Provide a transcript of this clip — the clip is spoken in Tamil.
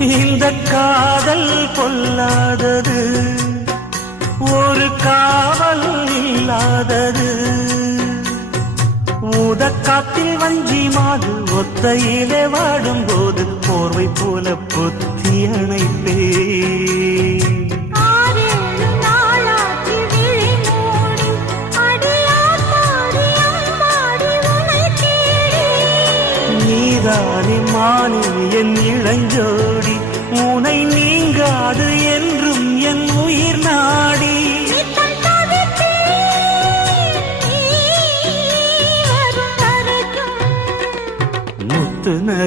இந்த காதல் பொல்லாதது ஒரு காவல் இல்லாதது. காத்தில் வஞ்சி மாது ஒத்தையிலே வாடும் போது போர்வை போல பொத்தி அணைப்பே நீதானே மானி என் இளஞ்சோடி உனை நீங்காது adına